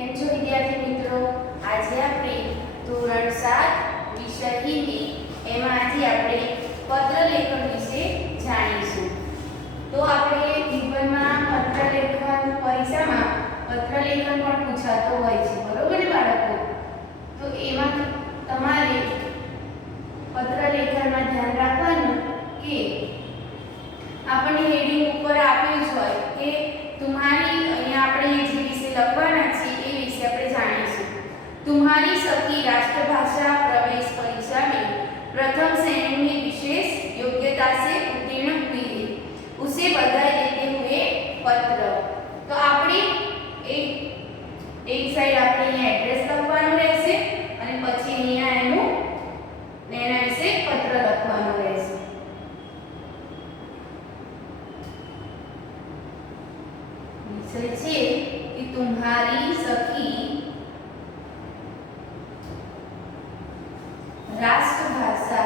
કેમ છો વિદ્યાર્થી મિત્રો? આજે આપણે ધોરણ 7 વિષય હિન્દી એમાંથી આપણે પત્ર લેખન વિશે જાણીશું. તો આપણે જીવનમાં પત્ર લેખન પરીક્ષામાં પત્ર લેખન પણ પૂછાતો હોય છે, બરોબર ને બાળકો? તો એમાં તમારે પત્ર લેખનમાં ધ્યાન રાખવાનું કે આપણે હેડિંગ ઉપર આપ્યું જ હોય કે तुम्हारी, અહીંયા આપણે જે વિશે લખવાના છે એ વિશે આપણે જાણીશું. तुम्हारी सबकी राष्ट्रभाषा प्रवेश परीक्षा में प्रथम श्रेणी में विशेष योग्यता से उत्तीर्ण हुई है, उसे बधाई देते हुए पत्र. તો આપણે એક સાઈડ આપણે અહીંયા એડ્રેસ લખવાનું રહેશે અને પછી અહીંયા એના વિશે પત્ર લખવાનું રહેશે. विषय છે कि तुम्हारी सखी राष्ट्रभाषा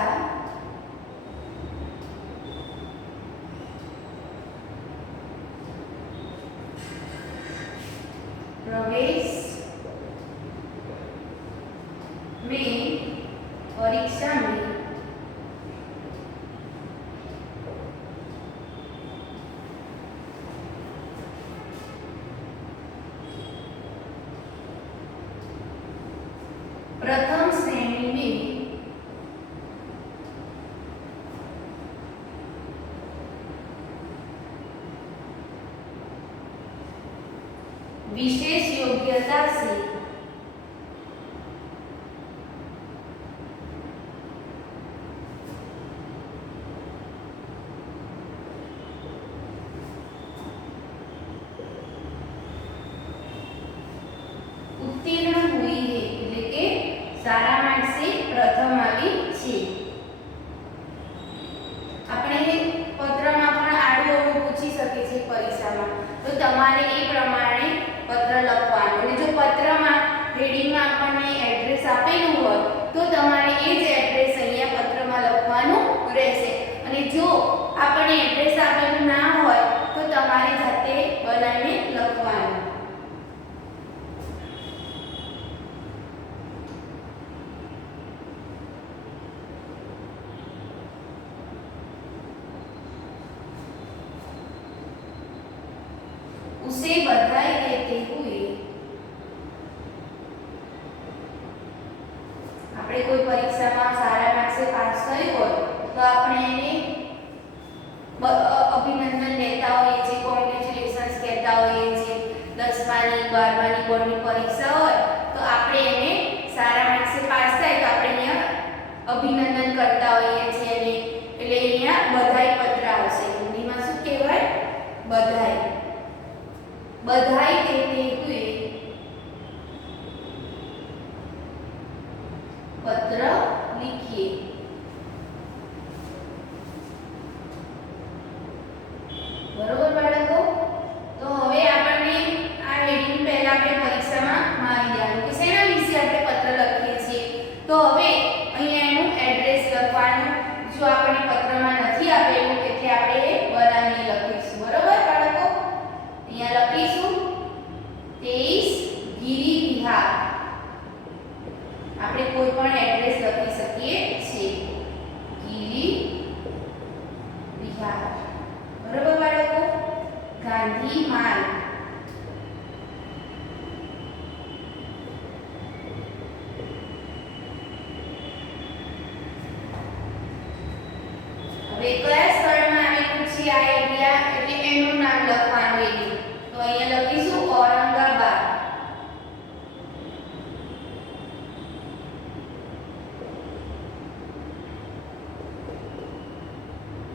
प्रवेश में परीक्षा में प्रथम श्रेणी में विशेष योग्यता से उत्तीर्ण हुई है, એટલે કે સારા માર્ક્સે પ્રથમ આવી છે. આપણે પત્રમાં પણ આડું અવળું પૂછી શકે છે પરીક્ષામાં, તો તમારે એ પ્રમાણે પત્ર લખવાનું. અને જો પત્રમાં હેડિંગમાં આપણને એડ્રેસ આપેલું હોય તો તમારે એ જ એડ્રેસ અહીંયા પત્રમાં લખવાનું રહેશે. અને જો આપણને એડ્રેસ આપેલું ના હોય તો તમારે જાતે બનાવીને લખવાનું. उसे बधाई देते हुए, આપણે કોઈ પરીક્ષામાં સારા માર્ક્સે પાસ થયું હોય તો આપણે એને અભિનંદન દેતા હોઈએ છીએ, કોંગ્રેચ્યુલેશન્સ કહેતા હોઈએ છીએ. 10માની 12માની બોર્ડની પરીક્ષા હોય તો આપણે એને સારા માર્ક્સે પાસ થાય તો આપણે અહીંયા અભિનંદન કરતા હોઈએ છીએ. અને એટલે અહીંયા બધાઈ પત્ર આવશે. હિન્દીમાં શું કહેવાય? બધાઈ. बधाई देते हुए पत्र लिखिए. बरोबर बाळको? तो હવે આપણને આ હેડિંગ પહેલા આપણે પરીક્ષામાં મારી દેવાનું કે શેના વિશે આપણે પત્ર લખીએ છીએ. તો હવે અહીંયા એનું એડ્રેસ લખવાનું. જો આપણને પત્રમાં નથી આપેલું એટલે આપણે એ બનાવીને લખીશું. બરોબર બાળકો? અહીંયા લખીશું 23 ગિરી વિહાર. આપણે કોઈ પણ એડ્રેસ લખી શકીએ છીએ. ગિરી વિહાર. બરોબર બાળકો? ગાંધી માર્ગ. હવે કયા સ્થળમાં આવેલું છે આ એરિયા એટલે એનું નામ લખવાનું એનું. તો અહીંયા લખીશું ઔરંગાબાદ.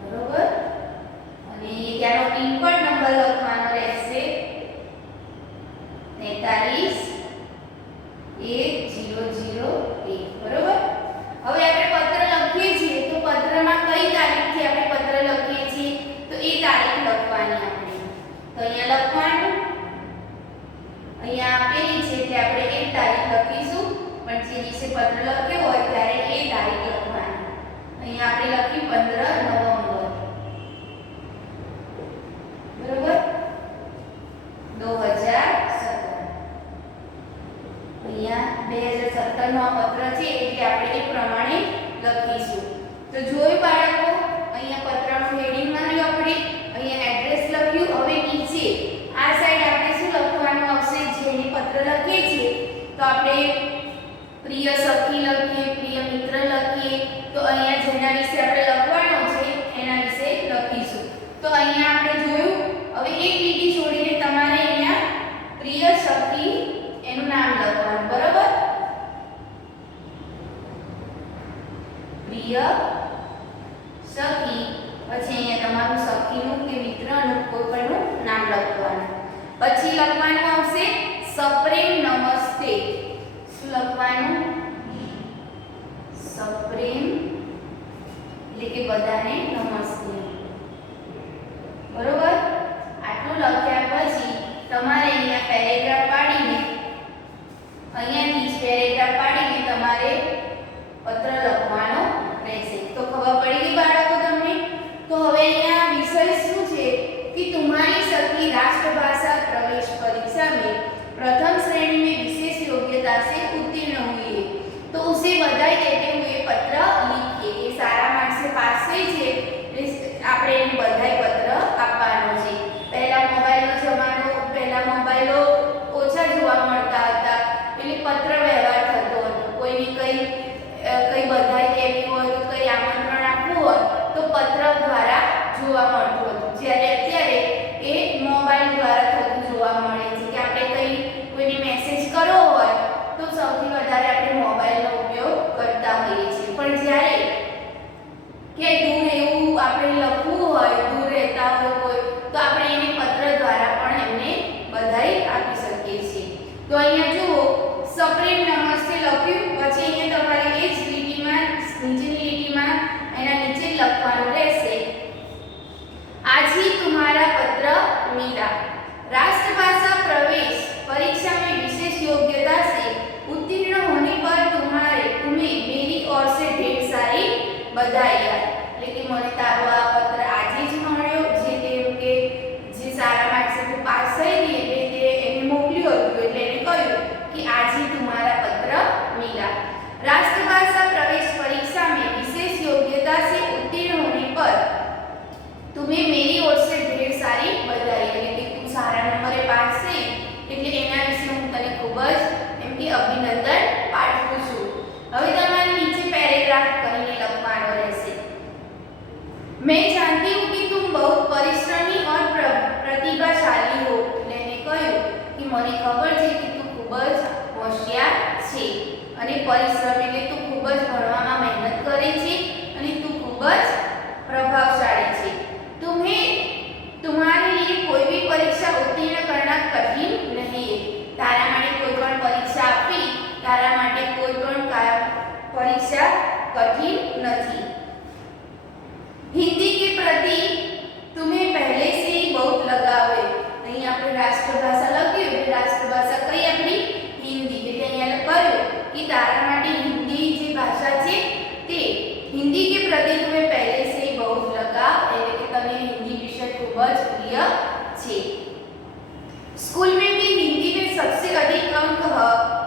બરોબર? અને ત્યાંનો પિનકોડ નંબર લખવાનો રહેશે 431001. બરોબર? હવે આપણે પત્ર લખીએ છીએ તો પત્રમાં કઈ તારીખથી આપણે પત્ર લખીએ છીએ તો એ તારીખ લખવાની આપણે. તો અહીંયા લખવાનું, અહીંયા આપેલી છે કે આપણે એક તારીખ લખીશું, પણ જે દિવસે પત્ર લખ્યો હોય ત્યારે એ તારીખ લખવાની. અહીંયા આપણે લખી 15 નવેમ્બર. બરોબર? 2017. અહીંયા 2017 નો આ પત્ર છે એટલે આપણે એ પ્રમાણે લખીશું. તો જોયું બાળકો, અહીંયા પત્રનું હેડિંગ માર્યું આપણે, અહીંયા એડ્રેસ લખ્યું. હવે નીચે આ સાઈડ આપણે શું લખવાનું આવશે? જેને પત્ર લખીએ છીએ તો આપણે પ્રિય સખી લખીએ, પ્રિય મિત્ર લખીએ. તો અહીંયા જેના વિશે આપણે લખવાનું છે એના વિશે લખીશું. તો અહીંયા આપણે જોયું. હવે એક લીટી છોડીને તમારે અહીંયા પ્રિય સખી એનું નામ લખવાનું, બરાબર? પ્રિય સખી, પછી અહીંયા તમારું સખીનું કે મિત્રનું કોઈ પણનું નામ લખવાનું. પછી લખવાનું આવશે સપ્રેમ નમસ્તે. શું લખવાનું? સપ્રેમ એટલે કે બધાને નમસ્તે, બરોબર? આટલું લખ્યા પછી તમારે અહીંયા પેરેગ્રાફ પાડીને, અહીંયાથી જ પેરેગ્રાફ પાડીને તમારે પત્ર લખવાનો રહેશે. તો ખબર પડી ગઈ બાળકો તમને? તો હવે અહીંયા વિષય શું છે कि तुम्हारी सखी राष्ट्रभाषा प्रवेश परीक्षा में प्रथम श्रेणी में विशेष योग्यता से उत्तीर्ण हुई है, तो उसे बधाई देते हुए पत्र लिखिए. ये सारा मार्क्स से पास થઈ છે આપણે એને બધાઈ પત્ર આપવાનો છે. પહેલા મોબાઈલનો જમાનો, પહેલા મોબાઈલો ઓછા જોવા મળતા હતા એટલે પત્ર વ્યવહાર થતો હતો. કોઈની કઈ બધાઈ કેવી હોય, કઈ આમંત્રણ આપવું હોય તો પત્ર દ્વારા જોવા મળતું હતું. જ્યારે અત્યારે એ મોબાઈલ દ્વારા થતું જોવા મળે છે કે આપણે કોઈને મેસેજ કરવો હોય તો સૌથી વધારે આપણે મોબાઈલનો ઉપયોગ કરતા હોઈએ છીએ. પણ જ્યારે કે દૂર એવું આપણે લખવું હોય, દૂર રહેતા હોય કોઈ, તો આપણે એને પત્ર દ્વારા પણ એમને બધાઈ આપી શકીએ છીએ. તો અહીંયા જુઓ, સપ્રેમ નમસ્તે લખ્યું. પછી અહીંયા તમારે એ જ લીટીમાં, નીચેની લીટીમાં એના નીચે લખવાનું રહેશે आज ही तुम्हारा पत्र मिला. राष्ट्रभाषा प्रवेश परीक्षा में विशेष योग्यता से उत्तीर्ण होने पर तुम्हें मेरी ओर से ढेर सारी बधाइयाँ. लेकिन મને તારો આ પત્ર આજે જ મળ્યો, કે જે સારા માર્ક્સ થી પાસ થઈ ગઈ એટલે તે એને મોકલ્યો હતો. એટલે એને કહ્યું કે આજે तुम्हारा पत्र मिला. राष्ट्रभाषा प्रवेश परीक्षा में विशेष योग्यता से उत्तीर्ण होने पर तुम्हें मेरी ओर से ढेर सारी बधाई. એટલે કે તું સારા નંબરે પાસ થઈ એટલે એના વિશે હું તને ખૂબ જ એમ કે અભિનંદન પાઠવું છું. હવે તમારે નીચે પેરેગ્રાફ કરીને લખવાનો રહેશે. मैं जानती हूँ कि तुम बहुत परिश्रमी और प्रतिभाशाली हो. એટલે એને કહ્યું કે મને ખબર છે કે તું ખૂબ જ હોશિયાર છે અને પરિશ્રમ એટલે તું ખૂબ જ ભણવામાં મહેનત કરે છે અને તું ખૂબ જ प्रभावशाली છે. तुम्हें तुम्हारे लिए कोई भी परीक्षा उत्तीर्ण करना कठिन नहीं है. तारा माटे कोई पण परीक्षा आपी, तारा माटे कोई पण परीक्षा कठिन नहीं. हिंदी के प्रति तुम्हें पहले से ही बहुत लगाव है. અહીં આપણે રાષ્ટ્રભાષા લખ્યું એટલે રાષ્ટ્રભાષા કઈ આપણી? હિન્દી. એટલે અહીંયા લખ્યું કે તારા માટે હિન્દી જે ભાષા છે તે हिंदी के प्रति तुम्हें पहले से ही बहुत लगाव, એટલે કે તમને हिंदी विषय ખૂબ જ પ્રિય છે. स्कूल में भी हिंदी में सबसे अधिक अंक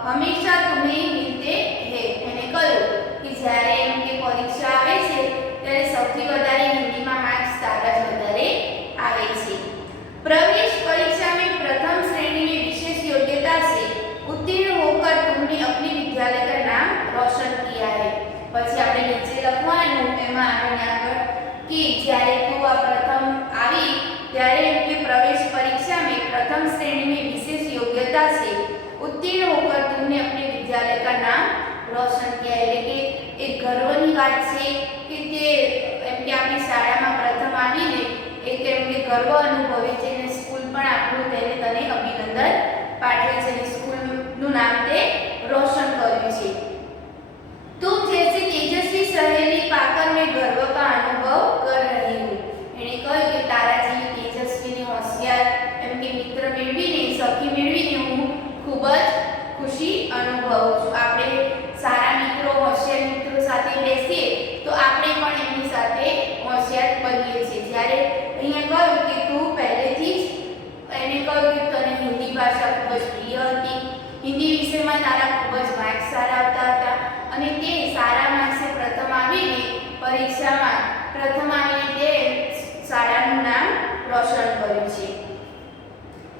हमेशा तुम्हें मिलते हैं. એને કહ્યું કે જ્યારે એમ કે પરીક્ષા આવે છે ત્યારે સૌથી વધારે હિન્દીમાં માર્ક્સ તારા જ વધારે આવે છે. प्रवेश परीक्षा में प्रथम श्रेणी में विशेष योग्यता से उत्तीर्ण होकर तुमने अपने विद्यालय का नाम रोशन किया है. પછી આપણે નીચે લખવાનું એમાં આગળ કે જ્યારે તું આ પ્રથમ આવી ત્યારે એમ કે प्रवेश परीक्षा में प्रथम श्रेणी में विशेष योग्यता से उत्तीर्ण होकर तुमने अपने विद्यालय का नाम रोशन किया. એટલે કે એક ગર્વની વાત છે કે તે એમ કે આપણી શાળામાં પ્રથમ આવીને એક એમ કે ગર્વ અનુભવે છે અને સ્કૂલ પણ આપણું તેને તને અભિનંદન પાઠવે છે અને સ્કૂલનું નામ તે રોશન કર્યું છે. तुम जैसे तेजस्वी सहेली पाकर मैं गर्व का अनुभव कर रही हूँ. એને કહ્યું કે તારા જેવી તેજસ્વી ને હોશિયાર એમ કે મિત્ર મેળવીને, સખી મેળવીને હું ખૂબ જ ખુશી અનુભવું છું. આપણે સારા મિત્રો, હોશિયાર મિત્રો સાથે બેસીએ તો આપણે પણ એમની સાથે હોશિયાર બનીએ છીએ. જ્યારે અહીંયા કહ્યું કે તું પહેલેથી જ એને કહ્યું કે તને હિન્દી ભાષા ખૂબ જ પ્રિય હતી હિન્દી વિષયમાં તારા ખૂબ જ માર્ક્સ સારા આવતા હતા અને તે સારા માર્ક્સે પ્રથમ આવીને પરીક્ષામાં પ્રથમ આવીને તે શાળાનું નામ રોશન કર્યું છે।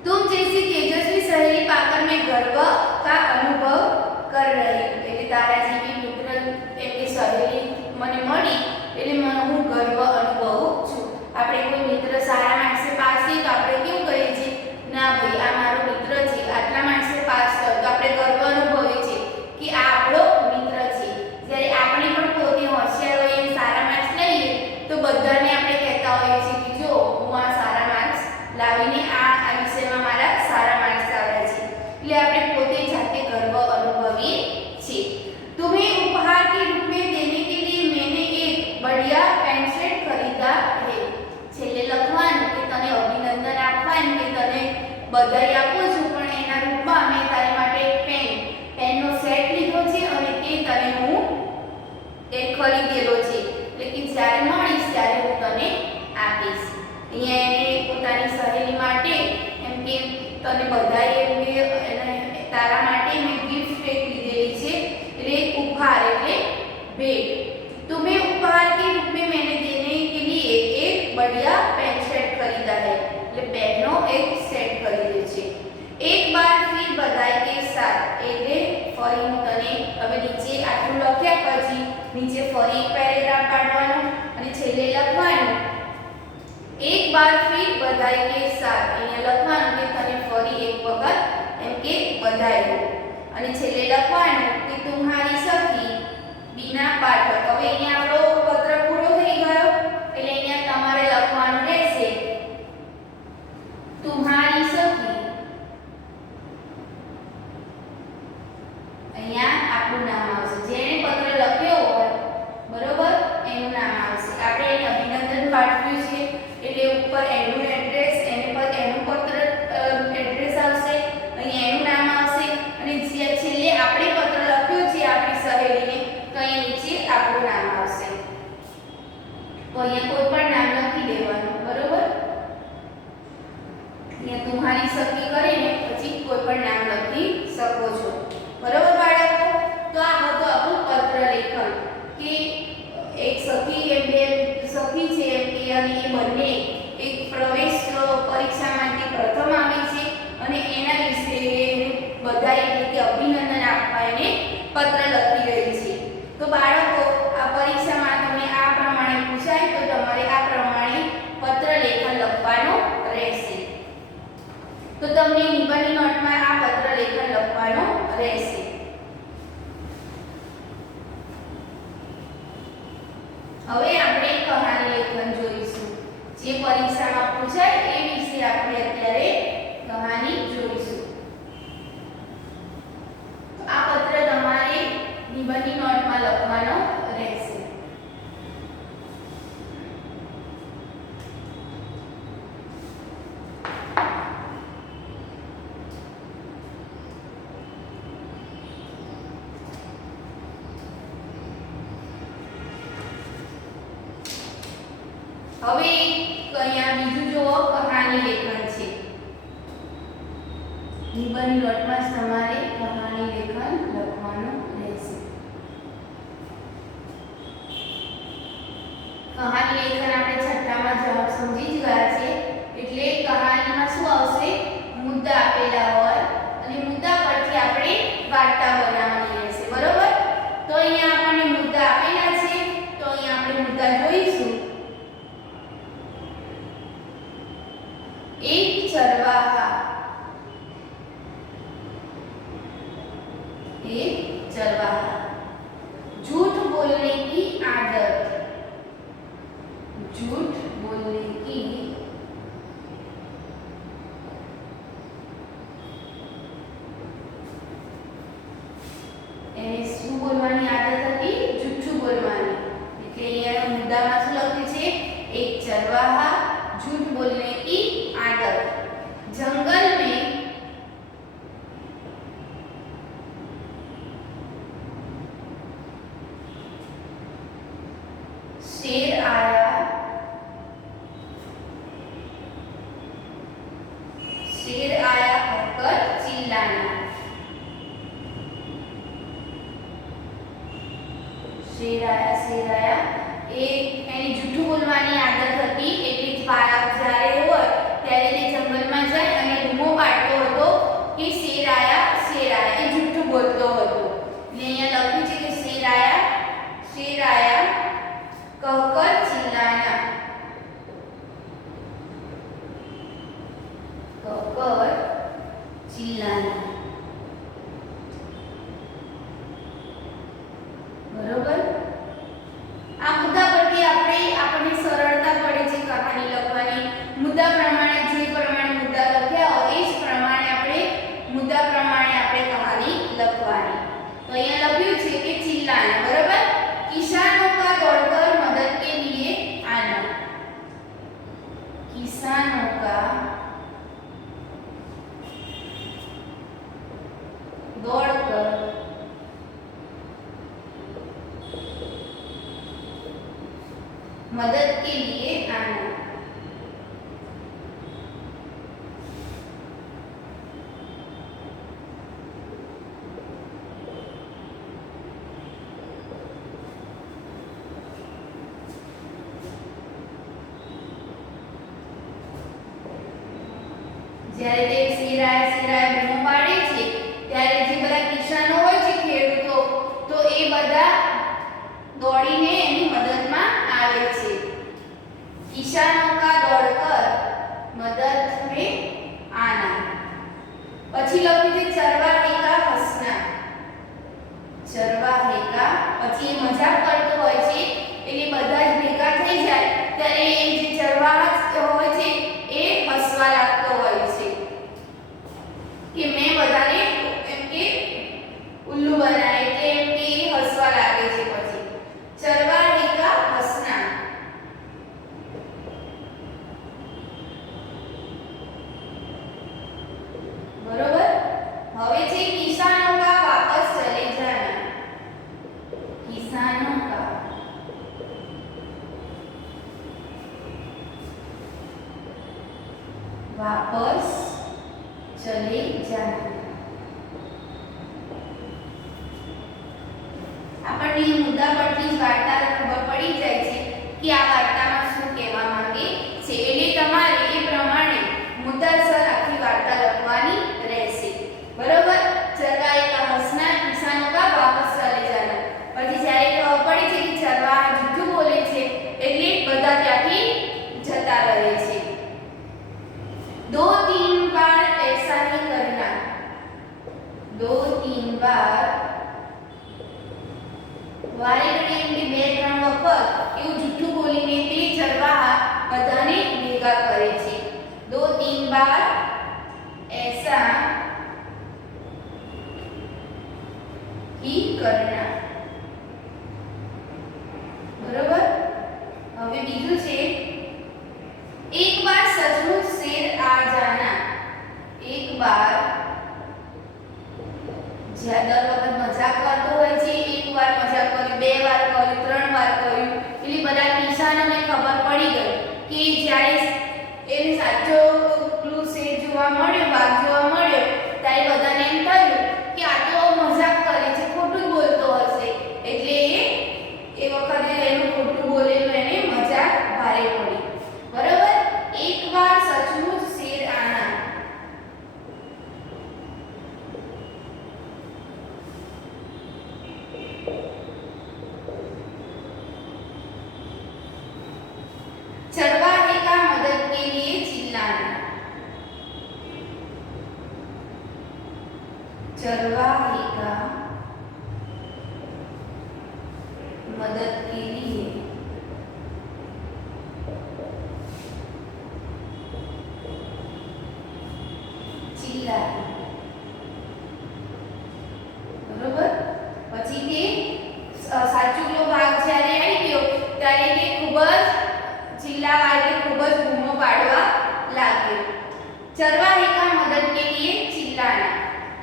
तुम जैसी तेजस्वी सहेली पाकर मैं गर्व का अनुभव कर रही हूँ। એટલે તારા જેવી મિત્ર એટલે સહેલી મને મળી એટલે મને હું ગર્વ અનુભવું છું। આપણે કોઈ મિત્ર સારા માર્ક્સે પાસ થાય તો આપણે કેવું કહીએ છીએ, ના ભાઈ આ મારો મિત્ર છે, આટલા માર્ક્સે પાસ થયો તો આપણે ગર્વ અનુભવીએ છીએ કે આ આપણો મિત્ર છે। જ્યારે આપણે પણ પોતે હોશિયાર હોઈએ સારા માર્ક્સ લઈએ તો બધાને આપણે કહેતા હોઈએ છીએ કે જો હું આ સારા માર્ક્સ લાવીને આ વિષયમાં મારા સારા માર્ક્સ આવ્યા છે, એટલે આપણે પોતે જાતે ગર્વ અનુભવીએ છીએ। तुम्हें उपहार के रूप में देने के लिए मैंने एक बढ़िया पेन सेट खरीदा है। છેલ્લે લખવાનું કે તને અભિનંદન આપવાનું કે તને બધાઈ આપું છું પણ એના રૂપમાં મેં તારી માટે એક પેનનો સેટ લીધો છે અને તે તને હું ખરીદેલો છે, એટલે કે જ્યારે મળીશ ત્યારે હું તને આપીશ। અહીંયા એને પોતાની સહેલી માટે એમ કે તને બધાઈ એમ કે તારા માટે મેં ગિફ્ટ એક લીધેલી છે, એટલે ઉપહાર એટલે भेंट। तुम्हें उपहार के रूप में मैंने देने के लिए एक बढ़िया पेन सेट खरीदा है, એટલે પેનનો એક સેટ ખરીદ્યો છે। एक बार फिर बधाई के साथ એટલે ફરી હું તને હવે નીચે આટલું લખ્યા પછી નીચે ફરી એક પેરેગ્રાફ કાઢવાનો અને છેલ્લે લખવાનું एक बार फिर बधाई के साथ અહીંયા લખવાનું કે તને ફરી એક વખત એમ કે બધાઈ હો અને છેલ્લે લખવાનું કે तुम्हारी सखी બીના પાઠક। હવે અહીંયા આપણો પત્ર પૂરો થઈ ગયો એટલે અહીંયા તમારે લખવાનું રહેશે तुम्हारी सखी, અહીંયા આપણું નામ આવશે, જેણે પત્ર લખ્યો હોય બરોબર એનું નામ આવશે। આપણે એને અભિનંદન પાઠવ્યું છે એટલે ઉપર એનું એડ્રેસ એને પર એનું પત્ર એડ્રેસ આવશે, અહીંયા એનું નામ આવશે અને છેલ્લે આપણે પત્ર લખ્યો છે આપણી સહેલીને તો અહીંયા નીચે આપણું નામ આવશે। તો અહીંયા કોઈ પણ નામ લખી દેવાનું બરોબર। અહીંયા तुम्हारी सखी કરીને પછી કોઈ પણ નામ લખી શકો છો બરોબર બાળકો। તો આ હતો આપણું પત્ર લેખન કે એક સખી એમ બે સખી છે એમ કે અને એ બંને એક પ્રવેશ પરીક્ષા માટે પ્રથમ આવી છે અને એના વિશે બધાઈ એટલે કે અભિનંદન આપવા એને પત્ર લખી રહી છે। તો બાળકો આ પરીક્ષામાં તમને આ પ્રમાણે પૂછાય તો તમારે આ પ્રમાણે પત્ર લેખન લખવાનું રહેશે। તો તમને નિબંધની નોટમાં આ પત્ર લેખન લખવાનું રહેશે। હવે આપણે કહાની લેખન જોઈશું, જે પરીક્ષામાં પૂછાય એ વિશે આપણે અત્યારે કહાની જોઈશું। આ પત્ર તમારે નિબંધની નોટમાં લખવાનો રહેશે। હવે અહીંયા બીજું જો કહાની લેખન છે, નિબંધની નોટમાં તમારે કહાની લેખન લખવાનું રહેશે। કહાની લેખન આપણે છઠ્ઠામાં જવાબ સમજી જ ગયા છે, એટલે કહાનીમાં શું આવશે, મુદ્દા આપેલા હોય અને મુદ્દા પરથી આપણે વાર્તા બનાવવાની રહેશે બરોબર। તો અહીંયા આપણને મુદ્દા આપેલા છે તો અહીંયા આપણે મુદ્દા જોઈશું। एक चरवाहा, एक चरवाहा, झूठ बोलने की आदत, झूठ बोलने की એને શું બોલવાની આદત હતી, જૂઠું બોલવાની, એટલે અહીંયા મુદ્દામાં શું લખ્યું છે, એક ચરવાहा झूठ बोलने की आदत। जंगल में शेर आया शेर आया એ એની જૂઠું બોલવાની આદત હતી એટલે જ્યારે હોય ત્યારે તે જંગલમાં જાય અને બૂમો પાડતો હતો કે શેર આયા એ જૂઠું બોલતો હતો એટલે અહીંયા લખ્યું છે કે શેર આયા કહકર ચિલ્લાના બરોબર આ મુદ્દા પરથી આપણને સરળતા પડે છે કહાની લખવાની મુદ્દા પ્રમાણે જે પ્રમાણે મુદ્દા લખ્યા હોય એ જ પ્રમાણે આપણે મુદ્દા પ્રમાણે આપણે કહાની લખવાની તો અહીંયા લખ્યું છે કે ચિલ્લાના બરોબર કિસાનો કા દોડકર મદદ કે लिए आना किसानों का दौड़कर मदद के लिए आना જ્યારે તે શેરાયા બૂમો પાડે છે ત્યારે જે બધા કિસાનો હોય છે ખેડૂતો તો એ બધા દોડીને એની મદદમાં આવે છે કિસાનો કા દોડકર મદદ में आना પછી લખ્યું છે ચરવાહે કા હસના ચરવાહે કા પછી એ મજાક કરતો હોય છે એટલે બધા જ ભેગા થઈ જાય ત્યારે એ જે ચરવાહ હોય છે એ હસવા લાગતો હોય છે કે મેં બધાને એમ કે ઉલ્લુ બનાવે કે એમ કે હસવા લાગે છે પછી ચરવાહે કા હસના બરોબર હવે છે કિસાનો કા વાપસ ચલે જાના કિસાનો કા वापस चले जाना આપણને મુદ્દા પરથી જ વાર્તા ખબર પડી જાય છે કે આ વાર્તામાં શું કહેવા માંગે છે એટલે તમારે એ પ્રમાણે મુદ્દાસર આખી વાર્તા લખવાની રહેશે બરોબર ચરવાહે કા હસના કિસાનો કા વાપસ ચલે જાના પછી જ્યારે ખબર પડી છે કે ચરવાહ જૂઠું બોલે છે એટલે બધા ત્યાંથી જતા રહે છે दो तीन बार ऐसा ही करना दो तीन बार वारे घड़ी एम के બે ત્રણ વખત એવું જૂઠું બોલીને તે ચરવાહ બધાને ભેગા કરે છે दो तीन बार ऐसा ही करना बरोबर હવે બીજું છે एक बार सचमुच शेर आ जाना एक बार દર વખત મજાક કરતો હોય છે એક વાર મજાક કર્યું બે વાર કર્યું ત્રણ વાર કર્યું એટલે બધા કિસાનોને ખબર પડી ગઈ કે જ્યારે એને સાચો ક્લુ શેર જોવા મળ્યો ભાગ જોવા મળ્યો ત્યારે બધાને એમ થયું કે આ તો મજાક કરે છે ખોટું બોલતો હશે એટલે એ વખતે એનું ખોટું બોલેલું એને મજાક ભારે પડી બરોબર एक बार सचमुच शेर आना चरवाहे का मदद के लिए चिल्लाना चरवाहे का मदद के लिए બરોબર પછી તે સાચુકલો ભાગ જ્યારે આવી ગયો ત્યારે તે ખૂબ જ ચિલ્લાવા એટલે ખૂબ જ બૂમો પાડવા લાગ્યો ચરવાહે કા મદદ કે लिए चिल्लाना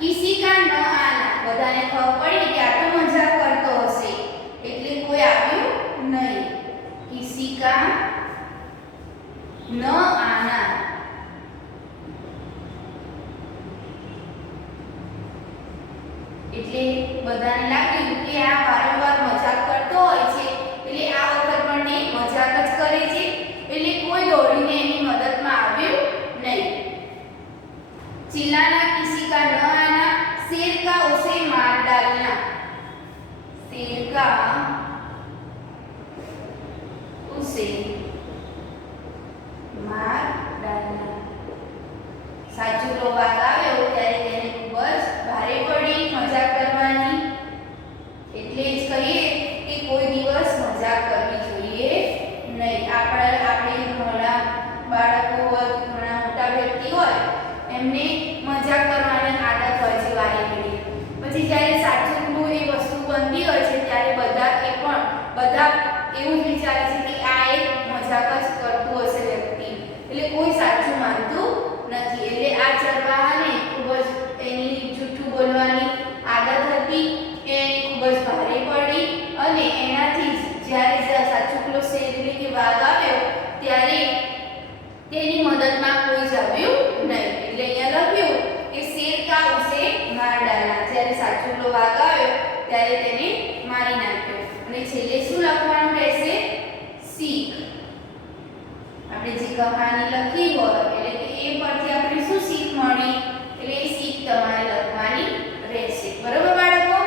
किसी का न आना બધાને ખબર પડી કે આ તો મજાક કરતો હશે એટલે કોઈ આવ્યું નહીં किसी का न आना એટલે બધાને લાગ્યું કે આ વારંવાર મજાક કરતો હોય પછી જ્યારે સાચું એ વસ્તુ બનતી હોય છે ત્યારે બધા એવું જ વિચારે છે કે આ એક મજાક જ કરતું હશે વ્યક્તિ, એટલે કોઈ સાચું માનતું નથી. એટલે આ ચરવાહાને ખૂબ જ એની જૂઠું બોલવાની આદત હતી, એ ખૂબ જ ભારે પડી અને એનાથી જ્યારે સાચુકલો શેર એટલે કે વાઘ આવ્યો ત્યારે તેની મદદમાં કોઈ જ આવ્યું નહીં. એટલે અહીંયા લખ્યું કે શેર કા ઉસે માર ડાલા, જ્યારે સાચુકલો વાઘ આવ્યો ત્યારે તેને મારી નાખ્યો. અને છેલ્લે શું લખવાનું રહેશે? શીખ. આપણે જે કહાની લખી હોય એટલે કે એ પરથી આપણે શું શીખ મળી, એટલે એ શીખ તમારે લખવાની રહેશે. બરોબર બાળકો?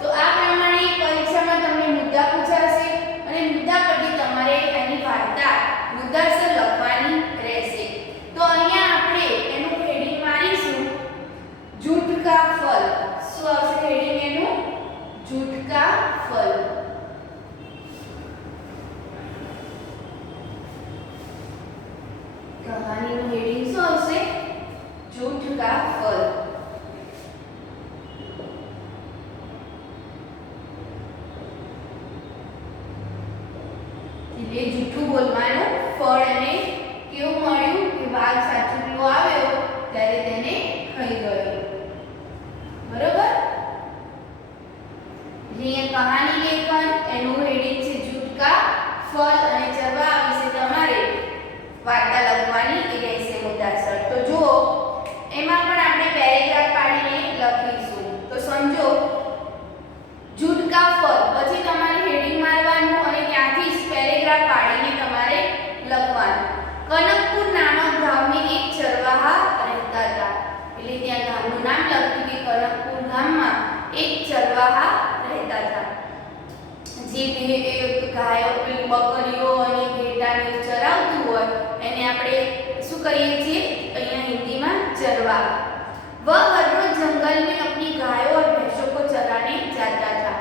તો આ પ્રમાણે પરીક્ષામાં તમને મુદ્દા પૂછાશે અને મુદ્દા પરથી તમારે એની વાર્તા મુદ્દાસર લખવાની રહેશે. તો અહીંયા આપણે એનું હેડિંગ મારીશું झूठ का फल. શું આવશે હેડિંગ એનું? झूठ का फल. कहानीનું હેડિંગ શું આવશે? झूठ का फल. એટલે જૂઠું બોલવાનું ફળ એને કેવું મળ્યું કે વાઘ સાચુકલો આવ્યો ત્યારે તેને ખાઈ ગયો. બરોબર? અહીંયા કહાની લેખન એનું હેડિંગ છે झूठ का फल અને ચરવાહ વિશે તમારે વાર્તા લખવાની રહેશે મુદ્દાસર. તો જો એમાં પણ આપણે પેરેગ્રાફ પાડીને લખીશું. તો સમજો झूठ का फल પછી તમારે હેડિંગ મારવાનું અને ત્યાંથી જ પેરેગ્રાફ પાડીને તમારે લખવાનું. કનકપુર નામક ગામમાં એક ચરવાહા રહેતા હતા. એટલે ત્યાં ગામનું નામ લખ્યું કે કનકપુર ગામમાં એક ચરવાહા રહેતા હતા, જે ગાયો બકરીઓ અને ઘેટાને ચરાવતું હોય એને આપણે શું કહીએ છીએ અહીંયા हिंदी चरवाहा. वह हर रोज जंगल में अपनी गायों और भैंसों को चराने जाता था.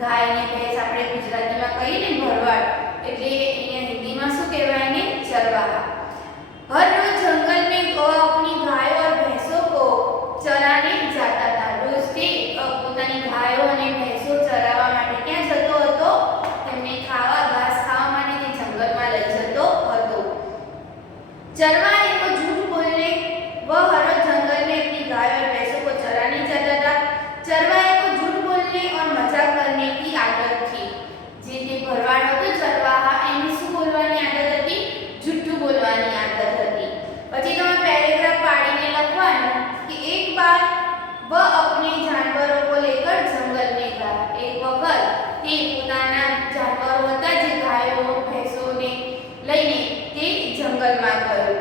गाय ने भैंस આપણે ગુજરાતીમાં કહીએ ને ભરવાડ, એટલે અહીંયા હિન્દીમાં શું કહેવાય ને? ચરવાहा. हर रोज जंगल में वह अपनी गायों और भैंसों को चराने जाता था. रोज તે પોતાની ગાયો અને ભેંસો ચરાવવા માટે ક્યાં જતો હતો? તેમને ઘાસ ખાવા માટે તે જંગલમાં લઈ જતો હતો. चरवाहे को झूठ बोलने वह हर रोज जंगल में अपनी गाय और भैंसों को चराने जाता था. चरवाहे को झूठ बोलने और मजाक करने की आदत थी. જે તે ભરવાડ હતો ચરવાહા, એની શું બોલવાની આદત હતી? જૂઠું બોલવાની આદત હતી. પછી તમે પેરેગ્રાફ પાડીને લખવાનું કે એક બાર वह अपने जानवरों को लेकर जंगल में गया. एक वक्त તે પોતાના જાનવરો હતા જે ગાયો ભેંસોને લઈને તે જંગલમાં ગયો.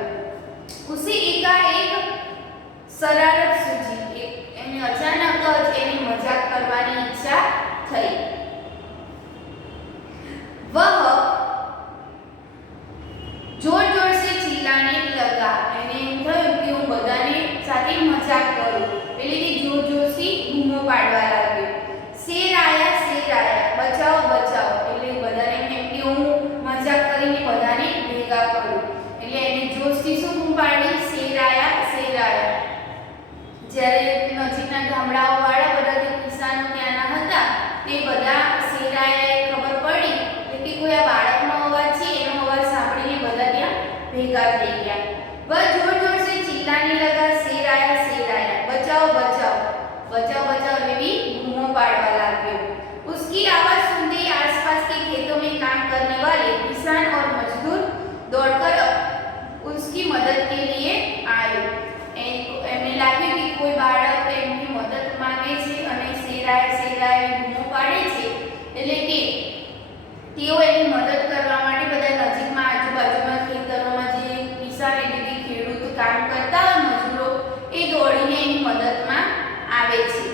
उसे एकाएक शरारत सूझी. એને અચાનક જ એની મજાક કરવાની ઈચ્છા થઈ. वह जोर जोर से चिल्लाने लगा. એને એમ થયું કે હું બધાને સાથે મજાક કરું, એટલે કે જોર જોરથી બૂમો પાડવા લાગ્યો. शेर आया बचाओ बचाओ. એટલે બધાને એમ કે હું મજાક કરીને બધાને ભેગા કરું, એટલે એને જોરથી શું બૂમ પાડી? शेर आया. જ્યારે નજીકના ગામડાઓ વાળા બધા જે કિસાનો ત્યાંના હતા તે બધા शेर आया એ ખબર પડી કે કોઈ આ બાળકનો અવાજ છે, એનો અવાજ સાંભળીને બધા ત્યાં ભેગા થઈ ગયા. वह जोर जोर से चिल्लाने लगा शेर आया बचाओ बचाओ. बचाओ बचाओ એવી બૂમો પાડવા લાગ્યો. उसकी आवाज सुनते ही आसपास के खेतों में काम करने वाले किसान और मजदूर दौड़कर उसकी मदद के लिए आए. એમને લાગ્યું કે કોઈ બાળક એમની મદદ માંગે છે અને શેરાએ બૂમો પાડે છે, એટલે કે તેઓ એની મદદ કરવા માટે બધા નજીકમાં આજુબાજુમાં ખેતરોમાં જે કિસાન એટલે કે ખેડૂત કામ કરતા હોય મજૂરો, એ દોડીને એની મદદમાં આવે છે.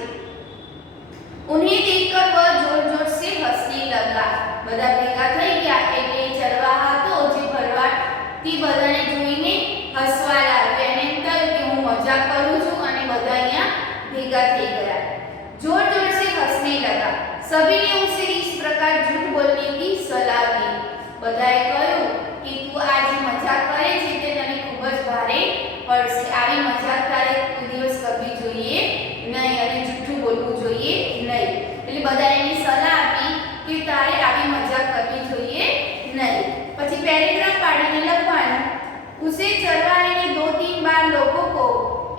उन्हें देखकर वह जोर जोर से हंसने लगा. બધા ભેગા થઈ ગયા એટલે ચરવાહા હતો જે ભરવાડ તે બધાને જોઈને હસવા લાગ્યો. એને એમ થયું કે હું મજાક કરું છું અને બધા અહીંયા ભેગા થઈ ગયા. जोर जोर से हंसने लगा. सभी ने उसे इस प्रकार झूठ बोलने की सलाह दी. બધાએ કહ્યું કે તું આ જે મજાક કરે છે તે તને ખૂબ જ ભારે પડશે. આવી મજાક તારે કોઈ દિવસ કરવી જોઈએ નહીં અને જૂઠું બોલવું જોઈએ બધાએ એની સલાહ આપી કે તારે આવી મજાક કરવી જોઈએ નહીં. પછી પેરેગ્રાફ પાડીને લખવાનું, उसे चरवाने ने 2-3 बार लोगों को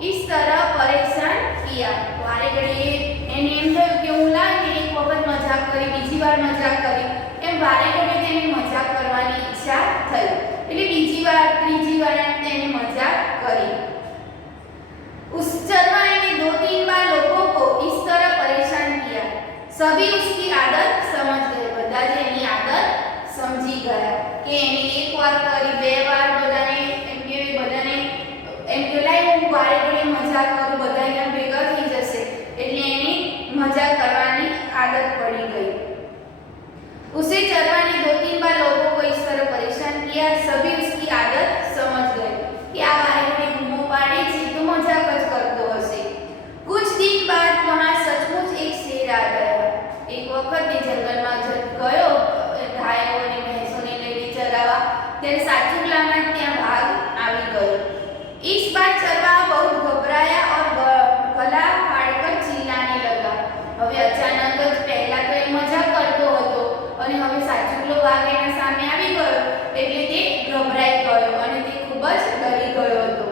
इस तरह परेशान किया. વારે ઘડીએ એને એમ થયું કે હું લાગે એક વખત મજાક કરી, બીજી વાર મજાક કરી, એમ વારે ઘડીએ તેને મજાક કરવાની ઈચ્છા થઈ. એટલે બીજી વાર, ત્રીજી વાર તેને મજાક કરી. उस चरवाने ने 2-3 बार लोगों को इस तरह परेशान किया. सभी उसकी आदत समझ गए. બધા જ એની આદત સમજી ગયા કે એને એક વાર કરી, બે વાર બધાને એમ કે લાય હું વારે ઘડીએ મજાક કરું, બધા અહીંયા ભેગા થઈ જશે, એટલે એને મજાક કરવાની આદત પડી ગઈ. उसे चरवाने 2-3 बार लोगों को इस तरह परेशान किया. सभी उसकी आदत समझ गए कि આ વારે ઘડીએ બૂમો પાડે છે તો મજાક જ કરતો હશે. कुछ दिन बाद वहां सचमुच एक शेर आ गया. एक वक्त એ જંગલમાં ગયો ગાયો અને ભેંસોને લઈને ચરાવવા, ત્યારે સાચુકલામાં ત્યાં વાઘ આવી ગયો. इस बार चरवाहा बहुत घबराया और गला फाड़कर चिल्लाने लगा. હવે અચાનક જ પહેલા તો એ મજાક કરતો હતો અને હવે સાચુકલો વાઘ એના સામે આવી ગયો એટલે તે ગભરાઈ ગયો અને તે ખૂબ જ ડરી ગયો હતો.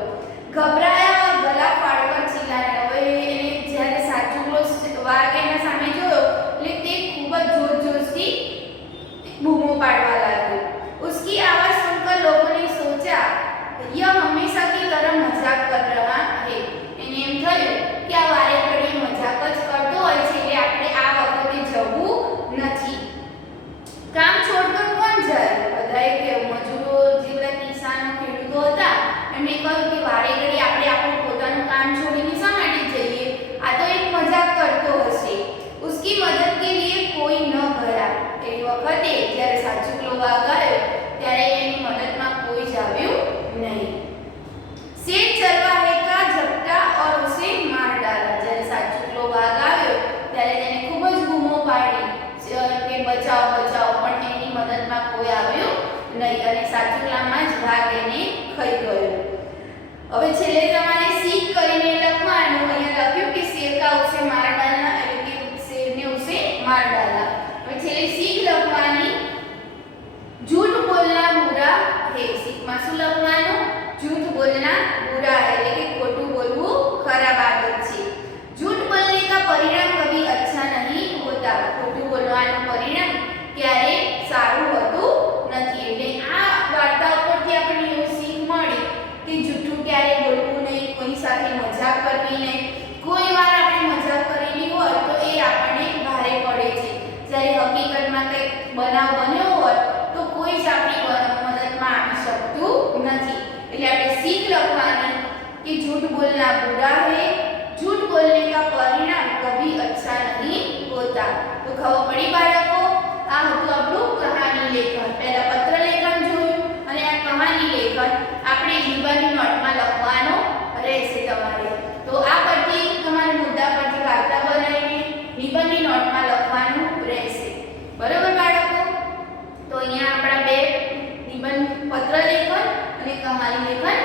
ઘબરાયા और गला फाड़कर चिल्लाने. હવે એને જ્યારે સાચુકલો વાઘ એના સામે જોયો એટલે તે ખૂબ જ જોરથી બૂમો પાડવા લાગ્યો. उसकी आवाज सुनकर लोगों ने सोचा यह हमेशा की तरह मजाक कर रहा है. એને એમ થયું કે આ વારે ઘડીએ મજાક જ કરતો હોય છે એટલે આપણે આ વખતે જવું નથી. કામ છોડકર કોણ જાય? બધાએ કે મજૂરો જે બધા કિસાનો ખેડૂતો હતા એમને કહ્યું કે વારે ઘડીએ આપણે આપણું પોતાનું કામ છોડીને શા માટે જઈએ? આ તો એક મજાક કરતો હશે. उसकी मदद के लिए कोई न गया. એ વખતે જ્યારે સાચુકલો વાઘ આવ્યો ત્યારે એની મદદમાં કોઈ જ આવ્યું नहीं. शेर चरवाहे का झपटा और उसे मार डाला. જ્યારે સાચુકલો વાઘ આવ્યો ત્યારે તેને ખૂબ જ બૂમો પાડી કે બચાવ બચાવ, પણ એની મદદમાં કોઈ આવ્યું નહીં અને સાચુકલામાં જ વાઘ એને ખાઈ ગયો. હવે છેલ્લે તમારે सीख કરીને લખવાનું. અહીંયા લખ્યું કે शेर का उसे मार डालना, એટલે કે शेरने उसे मार डाला. હવે છેલ્લે सीख લખવાની. झूठ बोलना बुरा है. सीखમાં શું લખવાનું? झूठ बोलना बुरा है, એટલે કે ખોટું બોલવું ખરાબ આદત છે. झूठ बोलने का परिणाम कभी अच्छा नहीं होता. ખોટું બોલવાનું પરિણામ ક્યારે સારું હોતું નથી. એટલે આ વાર્તા ઉપરથી આપણને એવું શીખ મળી કે જૂઠું ક્યારે બોલવું નહીં, કોઈ સાથે મજાક કરવી નહીં. કોઈ વાર આપણે મજાક કરેલી હોય તો એ આપણને ભારે પડે છે, જ્યારે હકીકતમાં કંઈક બનાવ બન્યો હોય તો કોઈ જ આપણી મદદમાં આવી શકતું નથી. એટલે આપણે सीख લખવાની कि झूठ बोलना बुरा है, झूठ बोलने का परिणाम कभी अच्छा नहीं होता. तो ખબર પડી બાળકો? આ હતું આપણું કહાની લેખન. પહેલા પત્ર લેખન જોયું અને આ કહાની લેખન આપણે નિબંધની નોટમાં લખવાનો રહેશે તમારે. તો આ પરથી તમારે મુદ્દા પરથી વાર્તા બનાવીને નિબંધની નોટમાં લખવાનું રહેશે. બરોબર બાળકો? તો અહીંયા આપણા બે નિબંધ પત્ર લેખન અને કહાની લેખન